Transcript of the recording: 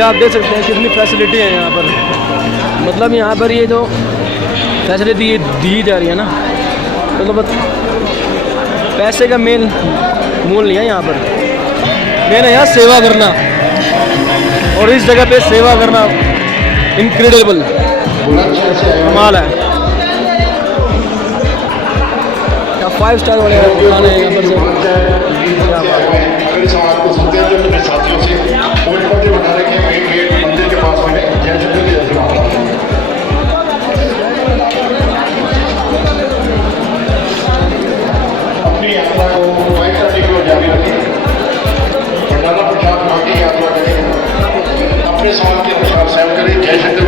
ये आप देख सकते हैं कितनी फैसिलिटी है यहाँ पर। मतलब यहाँ पर ये जो फैसिलिटी ये दी जा रही है ना, मतलब पैसे का मेन मूल नहीं है यहाँ पर। मेन है यहाँ सेवा करना, और इस जगह पे सेवा करना इनक्रेडिबल कमाल है। 5 स्टार वाले खाने हैं यहाँ पर से। आपको सुनते हैं अपने साथियों से पोशपत्री भंडारे के मेन गेट मंदिर के पास में अपनी यात्रा को 5:30 को जारी रखें। भंडारा प्रसाद मांगे यात्रा करें, अपने समाज के अनुसार सेव करें। जय शंकर।